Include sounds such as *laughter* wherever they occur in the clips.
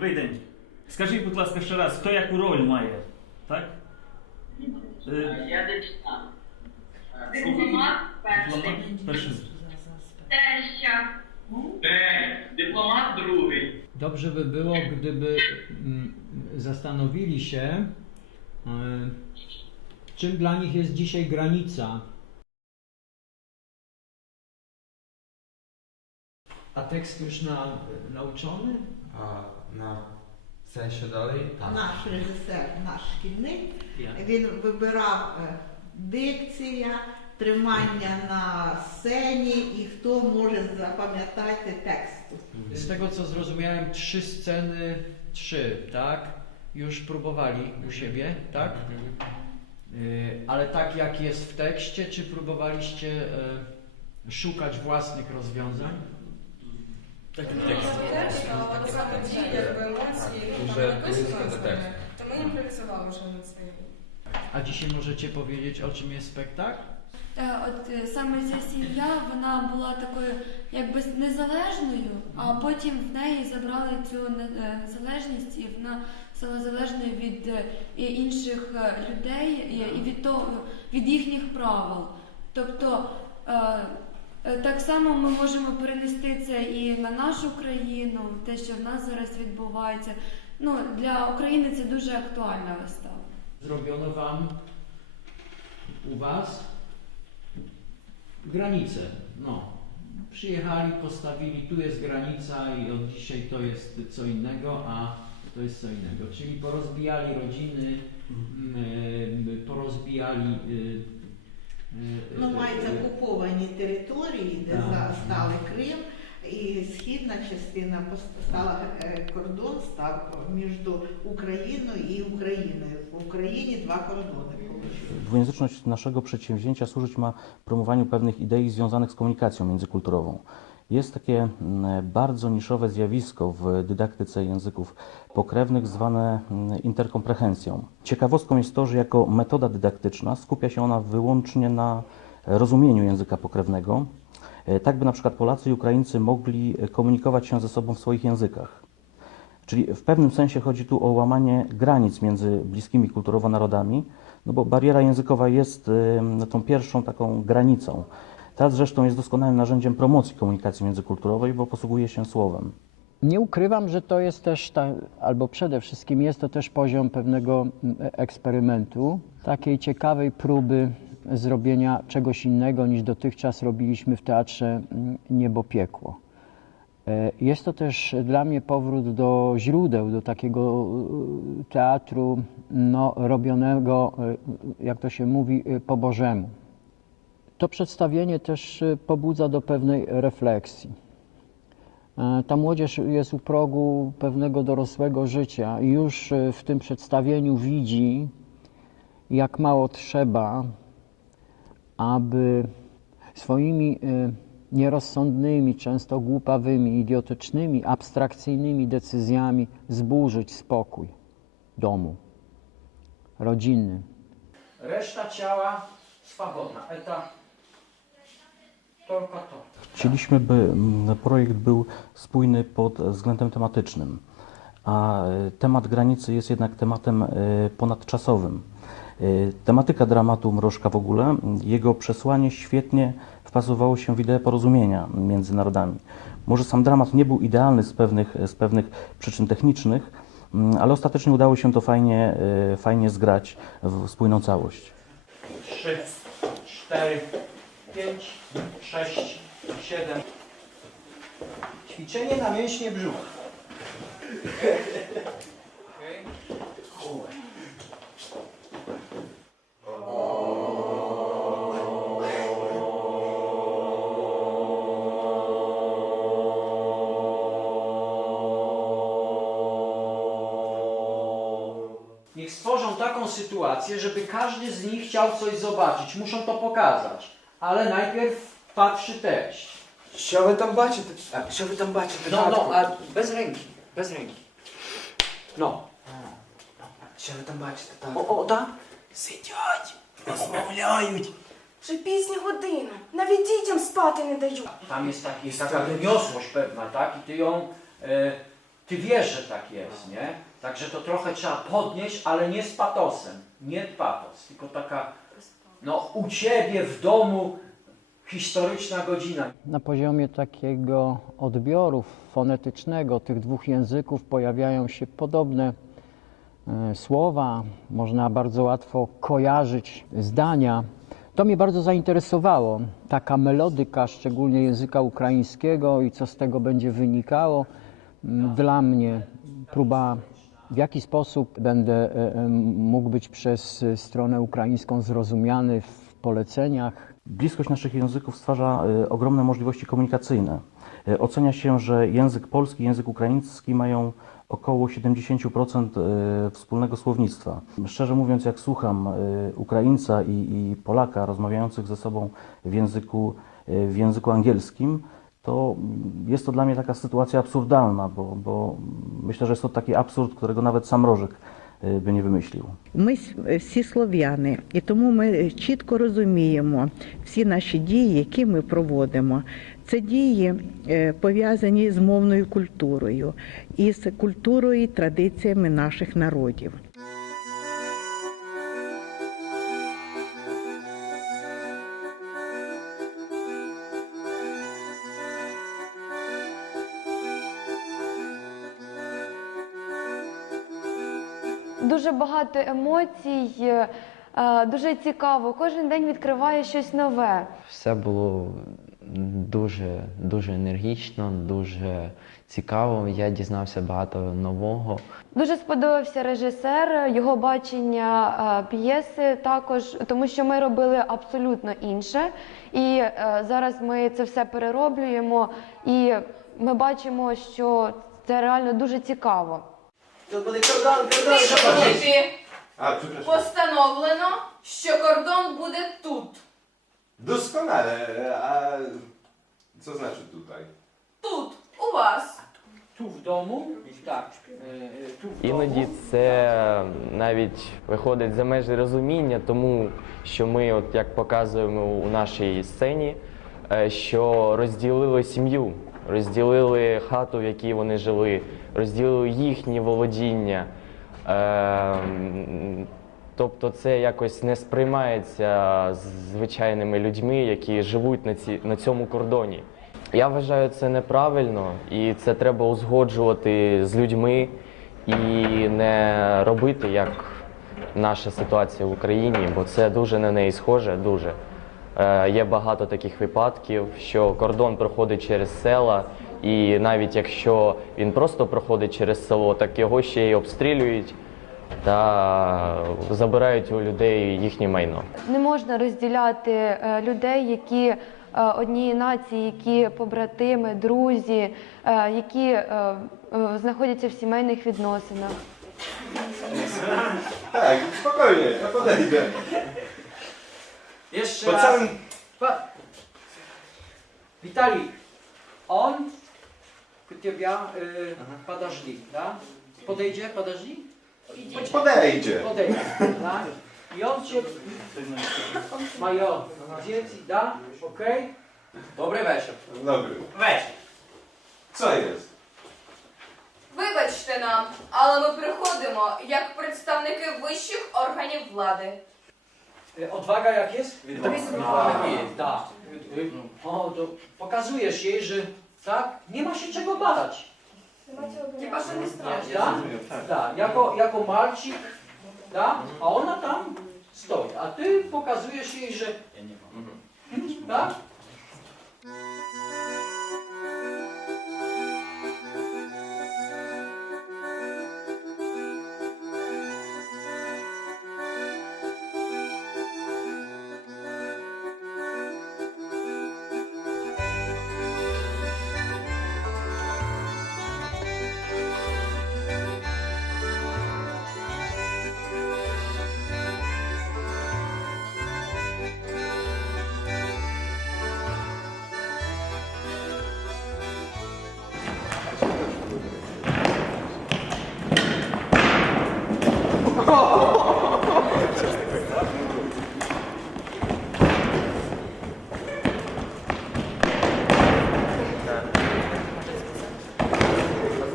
Добрий день. Скажіть, будь ласка, ще раз, хто яку роль має? Так? Е, Я дична. Дипломат дипломат перший. перший. Теща. Е, дипломат другий. Dobrze by było, gdyby mm, zastanowili się, e, czym dla nich jest dzisiaj granica. A tekst już na, nauczony? А на це що далі? Так. Наш режисер, наш шкільник, Ja. він вибирав е, дикція, тримання на сцені і хто може запам'ятати тексту. Z tego co zrozumiałem, trzy sceny, trzy, tak? Już próbowali u siebie, tak? Y, Ale tak jak jest w tekście, czy próbowaliście e, szukać własnych rozwiązań? Так, текст. Саме дії, якби емоції, ну, o czym jest spektakl? Е, От е, саме ця сім'я вона була такою якби незалежною, а потім в неї забрали цю не- е, незалежність, і вона стала залежною від е, інших людей і- від того від їхніх правил. Тобто так само ми можемо перенести це і на нашу країну, те, що в нас зараз відбувається. Ну для України це дуже актуальна вистава. Zrobiono wam u was granice. No. Przyjechali, postawili, tu jest granica i od dzisiaj to jest co innego, a to jest co innego. Czyli porozbijali rodziny, mm, y, porozbijali. y, y, Ну, y, мається y, окуповані території, де Так. за- стали Крим, і східна частина пос- стала е, кордон став між Україною і Україною. В Україні два кордони вийшли. Dwujęzyczność naszego przedsięwzięcia służyć ma promowaniu pewnych idei związanych z komunikacją międzykulturową. Jest takie mm, bardzo niszowe zjawisko w dydaktyce języków pokrewnych zwane mm, interkomprehencją. Ciekawostką jest to, że jako metoda dydaktyczna skupia się ona wyłącznie na rozumieniu języka pokrewnego, e, tak by na przykład Polacy i Ukraińcy mogli komunikować się ze sobą w swoich językach. Czyli w pewnym sensie chodzi tu o łamanie granic między bliskimi kulturowo narodami, no bo bariera językowa jest em, tą pierwszą taką granicą. Teatr zresztą jest doskonałym narzędziem promocji komunikacji międzykulturowej, bo posługuje się słowem. Nie ukrywam, że to jest też, ta, albo przede wszystkim jest to też poziom pewnego eksperymentu, takiej ciekawej próby zrobienia czegoś innego niż dotychczas robiliśmy w teatrze Niebo Piekło. E, Jest to też dla mnie powrót do źródeł, do takiego e, teatru no, robionego, e, jak to się mówi, po Bożemu. To przedstawienie też e, pobudza do pewnej refleksji. E, Ta młodzież jest u progu pewnego dorosłego życia i już e, w tym przedstawieniu widzi, jak mało trzeba, aby swoimi e, nierozsądnymi, często głupawymi, idiotycznymi, abstrakcyjnymi decyzjami zburzyć spokój domu, rodzinny. Reszta ciała swobodna. Eta. Chcieliśmy, by projekt był spójny pod względem tematycznym, a e, temat granicy jest jednak tematem e, ponadczasowym. E, Tematyka dramatu Mrożka w ogóle, jego przesłanie świetnie wpasowało się w ideę porozumienia między narodami. Może sam dramat nie był idealny z pewnych, z pewnych przyczyn technicznych, ale ostatecznie udało się to fajnie, fajnie zgrać w spójną całość. Trzy, cztery, pięć, sześć, siedem. Ćwiczenie na mięśnie brzucha. Niech stworzą taką sytuację, żeby każdy z nich chciał coś zobaczyć. Muszą to pokazać Ale najpierw patrzy teść. Що ви там бачите? А, що ви там бачите? No, татку? no, a bez ręki, bez ręki. No. Що ви там бачите? O, татку? o, tak? Сидять, розмовляють. Вже пізня година. Навіть дітям спати не дають. Tam jest taki, taka wyniosłość pewna, tak? I ty ją, e, Ty wiesz, że tak jest, nie? Także to trochę trzeba podnieść, ale nie z patosem. Nie patos, tylko taka, no u Ciebie w domu historyczna godzina. Na poziomie takiego odbioru fonetycznego tych dwóch języków pojawiają się podobne e, słowa, można bardzo łatwo kojarzyć zdania. To mnie bardzo zainteresowało, taka melodyka, szczególnie języka ukraińskiego i co z tego będzie wynikało. Dla mnie próba, w jaki sposób będę e, e, mógł być przez e, stronę ukraińską zrozumiany w poleceniach, Bliskość naszych języków stwarza ogromne możliwości komunikacyjne. Ocenia się, że język polski i język ukraiński mają około 70% y, wspólnego słownictwa. Szczerze mówiąc, jak słucham Ukraińca i, i Polaka rozmawiających ze sobą w języku, w języku angielskim, to mm, jest to dla mnie taka sytuacja absurdalna, bo, bo myślę, że jest to taki absurd, którego nawet sam y, by nie wymyślił. Ми всі слов'яни, і тому ми чітко розуміємо всі наші дії, які ми проводимо. Це дії е, пов'язані з мовною культурою і з культурою і традиціями наших народів. Дуже багато емоцій, е, дуже цікаво. Кожен день відкриває щось нове. Все було дуже, дуже енергічно, дуже цікаво. Я дізнався багато нового. Дуже сподобався режисер, його бачення е, п'єси також, тому що ми робили абсолютно інше. І е, зараз ми це все перероблюємо, і ми бачимо, що це реально дуже цікаво. Тут буде кордон, кордон, Тихо, A, przepraszam. Постановлено, що кордон буде тут. Doskonale, a co znaczy tutaj? Тут, у вас. Tak, e, tu w Іноді це навіть виходить за межі розуміння, тому що ми, от як показуємо у нашій сцені, е, що розділили сім'ю, розділили хату, в якій вони жили, розділили їхні володіння. Е, Тобто це якось не сприймається звичайними людьми, які живуть на, ці, на цьому кордоні. Я вважаю це неправильно, і це треба узгоджувати з людьми і не робити як наша ситуація в Україні, бо це дуже на неї схоже. Дуже є багато таких випадків, що кордон проходить через села, і навіть якщо він просто проходить через село, так його ще й обстрілюють та забирають у людей їхнє майно. Не можна розділяти е, людей, які е, однієї нації, які побратими, друзі, е, які е, е, знаходяться в сімейних відносинах. Spokojnie, ja podejdę. Jeszcze Po raz. całym... Pa- Виталий, он к тебя э, подожди, да? Подойdzie, подожди? Podejdzie. Podejdzie, да? I on cię... Major, dzieci, da? Okej? Добрий вечір. Dobry. Вечір. Co jest? Вибачте нам, але ми приходимо як представники вищих органів влади. E, odwaga jak jest? Wydła. Tak. O, to pokazujesz jej, że tak, nie ma się czego badać. Nie potrzebny strach. Tak? tak, tak. Jako, jako malcik, tak, a ona tam stoi. A ty pokazujesz jej, że... Ja nie mam. Tak?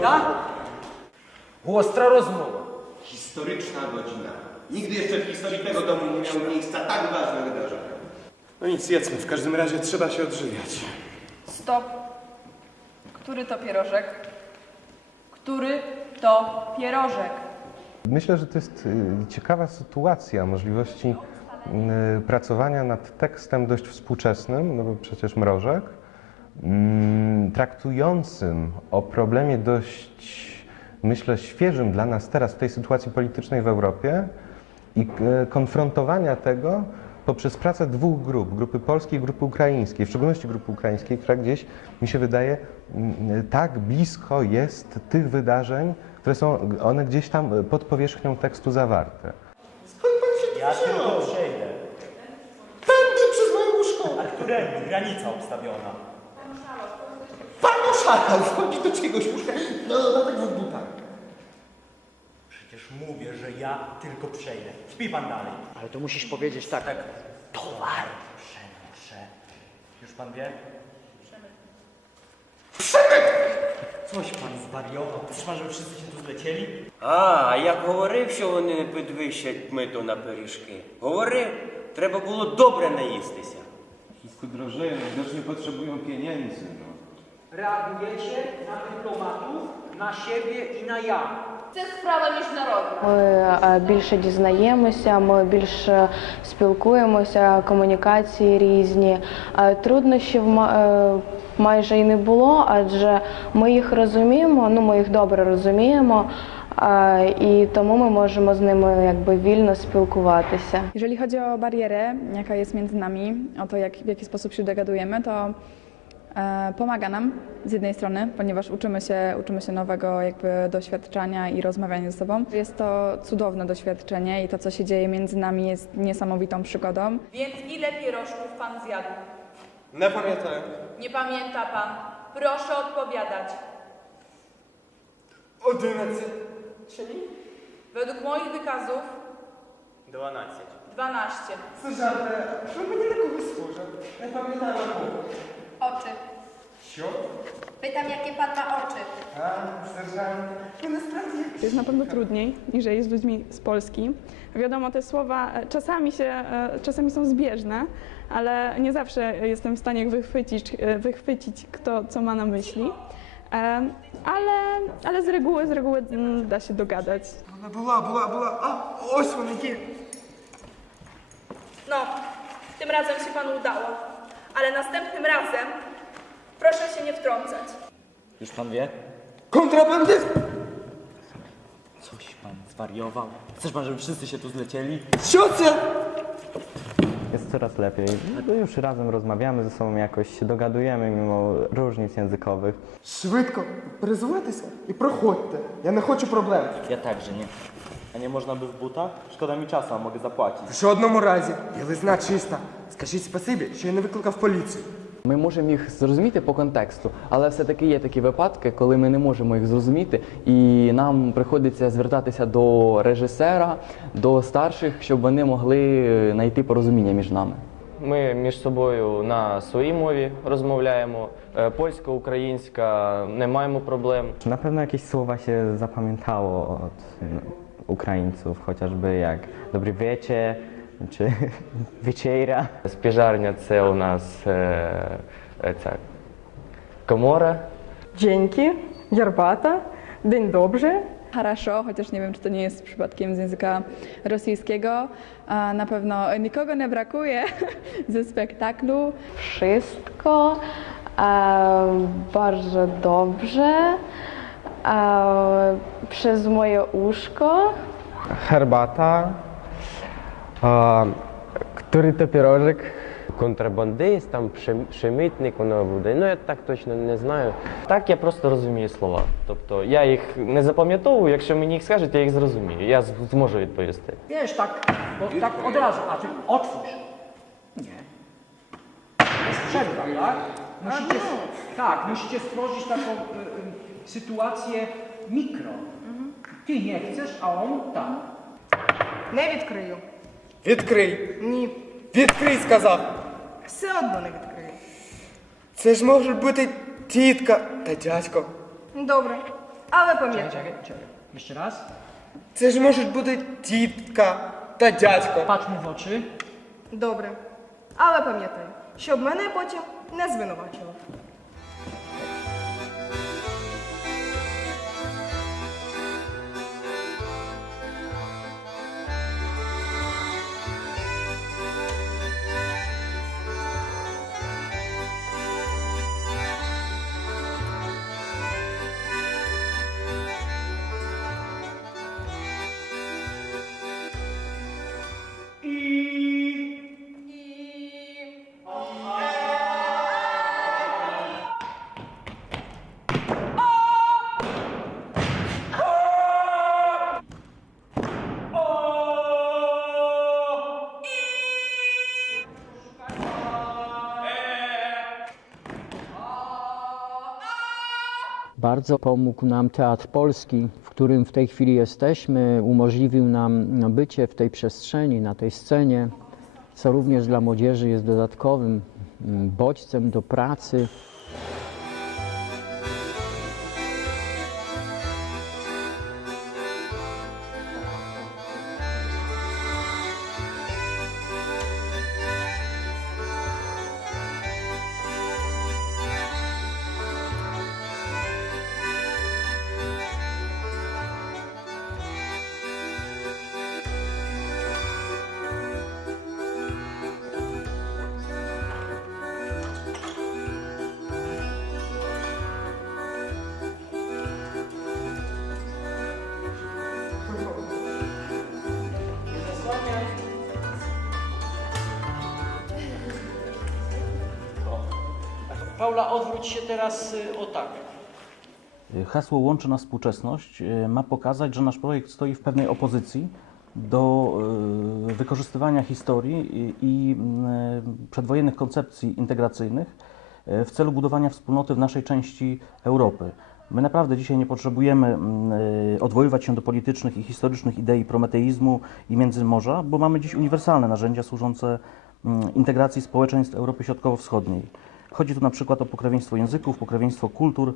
Da? Ostra rozmowa. Historyczna godzina. Nigdy jeszcze w historii tego domu nie miało miejsca tak ważne wydarzenie. No nic, jedzmy. W każdym razie trzeba się odżywiać. Stop. Który to pierożek? Który to pierożek? Myślę, że to jest y, ciekawa sytuacja możliwości y, pracowania nad tekstem dość współczesnym, no bo przecież mrożek, traktującym o problemie dość, myślę, świeżym dla nas teraz w tej sytuacji politycznej w Europie i e, konfrontowania tego poprzez pracę dwóch grup, grupy polskiej i grupy ukraińskiej, w szczególności grupy ukraińskiej, która gdzieś, mi się wydaje, mm, tak blisko jest tych wydarzeń, które są one gdzieś tam pod powierzchnią tekstu zawarte. Ja tylko przejdę. Tędy przez moje łóżko! A którędy? Granica obstawiona Pan oszalał, wchodzi do czegoś łóżka. No, dodatek w butach. Przecież mówię, że ja tylko przejdę. Śpi pan dalej. Ale to musisz powiedzieć tak. Towar. Przemytrze. Już pan wie? Coś pan zwariował. Chcesz pan, żeby wszyscy się tu zlecieli? А, як говорив, що вони не підвищать мито на пиріжки. Говорив, треба було добре наїстися. Wszystko drożeje, widocznie potrzebują pieniędzy. No. Reagujecie na dyplomatów, na siebie i na ja. Це справа міжнародна. Ми е, більше дізнаємося, ми більше спілкуємося, комунікації різні. Е, Труднощів е, майже і не було, адже ми їх розуміємо, ну ми їх добре розуміємо, і тому ми можемо з nimi якби вільно спілкуватися. Jeżeli chodzi o barierę, jaka jest między nami, o to, jak, w jaki sposób się dogadujemy, to e, E, pomaga nam z jednej strony, ponieważ uczymy się, uczymy się nowego jakby doświadczania i rozmawiania ze sobą. Jest to cudowne doświadczenie i to, co się dzieje między nami jest niesamowitą przygodą. Więc ile pierożków pan zjadł? Nie pamiętam. Nie pamięta pan. Proszę odpowiadać. 11. Czyli? Według moich wykazów 12. 12. Słuchajcie, proszę mnie tylko wysłuchać. Nie pamiętam o Oczy. Siód? Pytam, jakie pan ma oczy. A, sierżant. No, to jest na pewno trudniej, niżeli z ludźmi z Polski. Wiadomo, te słowa e, czasami, się, e, czasami są zbieżne, ale nie zawsze jestem w stanie wychwycić, e, wychwycić kto co ma na myśli. Ale, ale z reguły, z reguły mm, da się dogadać. Ona była, była, była. A, oś, ona No, tym razem się panu udało Ale następnym razem proszę się nie wtrącać. Już pan wie? Kontrabandyst! Coś pan zwariował. Chcesz pan, żeby wszyscy się tu zlecieli? Що це? Jest coraz lepiej. No, Już razem rozmawiamy ze sobą, jakoś się dogadujemy mimo różnic językowych. Швидко перезвонитися і проходьте. Я не хочу проблем. Ja także nie. A nie można by w butach? Szkoda mi czasu, a mogę zapłacić. В жодному разі. Білизна чиста. Скажіть спасибі, що я не викликав поліцію. Ми можемо їх зрозуміти по контексту, але все-таки є такі випадки, коли ми не можемо їх зрозуміти, і нам приходиться звертатися до режисера, до старших, щоб вони могли знайти порозуміння між нами. Ми між собою на своїй мові розмовляємо. Е, Польська, українська, не маємо проблем. Pewno jakieś słowa się zapamiętało od no, Ukraińców, chociażby jak dobry wiecie, czy *laughs* wieczera. Спіжарня це у нас е, е, ця комора. Dzięki, Jarbata, dzień dobry. Хорошо, chociaż nie wiem, czy to nie jest przypadkiem z języka rosyjskiego. A na pewno nikogo nie brakuje *laughs* ze spektaklu. Wszystko e, bardzo dobrze e, przez moje uszko. Herbata. А, który to pierożek? Kontrabandист, там przemytnik, воно буде. Ну я так точно не знаю. Так я просто розумію слова. Тобто я їх не запам'ятовую, якщо мені їх скажуть, я їх зрозумію. Я зможу відповісти. Wiesz, tak, bo tak od razu, a ty otwórz. Nie. Jest przerwa, tak? Musicie, tak, musicie stworzyć taką y, y, sytuację mikro. Ty nie chcesz, a on tak. Не відкрию. Відкрий. Ні. Відкрий, сказав. Все одно не відкрию. Це ж може бути тітка та дядько. Добре. Але пам'ятай. czekaj, czekaj. Jeszcze raz. Це ж можуть бути тітка та дядько. Patrz mu w oczy. Добре. Але пам'ятай, щоб мене потім не звинувачував. Bardzo pomógł nam Teatr Polski, w którym w tej chwili jesteśmy. Umożliwił nam bycie w tej przestrzeni, na tej scenie, co również dla młodzieży jest dodatkowym mm, bodźcem do pracy. Paula, odwróć się teraz y, o tak. Hasło Łączy nas współczesność e, ma pokazać, że nasz projekt stoi w pewnej opozycji do wykorzystywania historii i, przedwojennych koncepcji integracyjnych w celu budowania wspólnoty w naszej części Europy. My naprawdę dzisiaj nie potrzebujemy m, e, odwoływać się do politycznych i historycznych idei prometeizmu i Międzymorza, bo mamy dziś uniwersalne narzędzia służące m, integracji społeczeństw Europy Środkowo-Wschodniej. Chodzi tu na przykład o pokrewieństwo języków, pokrewieństwo kultur,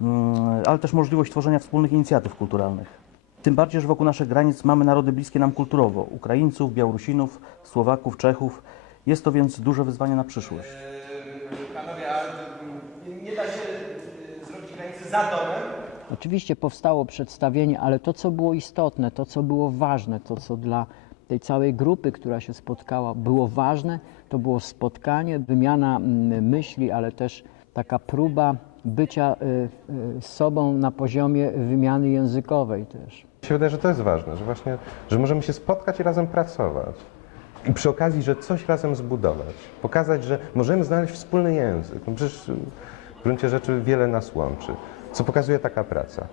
mm, ale też możliwość tworzenia wspólnych inicjatyw kulturalnych. Tym bardziej, że wokół naszych granic mamy narody bliskie nam kulturowo Ukraińców, Białorusinów, Słowaków, Czechów. Jest to więc duże wyzwanie na przyszłość. Panowie, ale nie da się y, zrobić granicy za domem? Oczywiście powstało przedstawienie, ale to, co było istotne, to, co było ważne, to, co dla tej całej grupy, która się spotkała, było ważne, to było spotkanie, wymiana mm, myśli, ale też taka próba bycia y, y, sobą na poziomie wymiany językowej też. Mi się wydaje, że to jest ważne, że właśnie, że możemy się spotkać i razem pracować. I przy okazji, że coś razem zbudować. Pokazać, że możemy znaleźć wspólny język. No przecież w gruncie rzeczy wiele nas łączy. Co pokazuje taka praca.